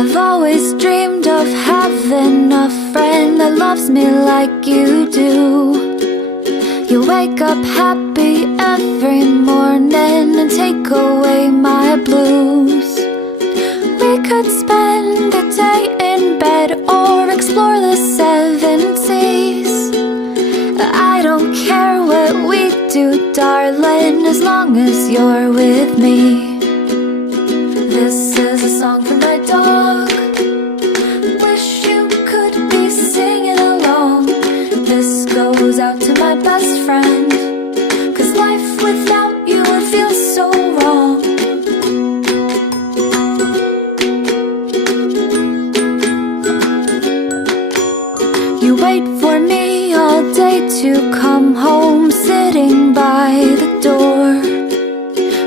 I've always dreamed of having a friend that loves me like you do. You wake up happy every morning and take away my blues. We could spend a day in bed or explore the seven seas. I don't care what we do, darling, as long as you're with me.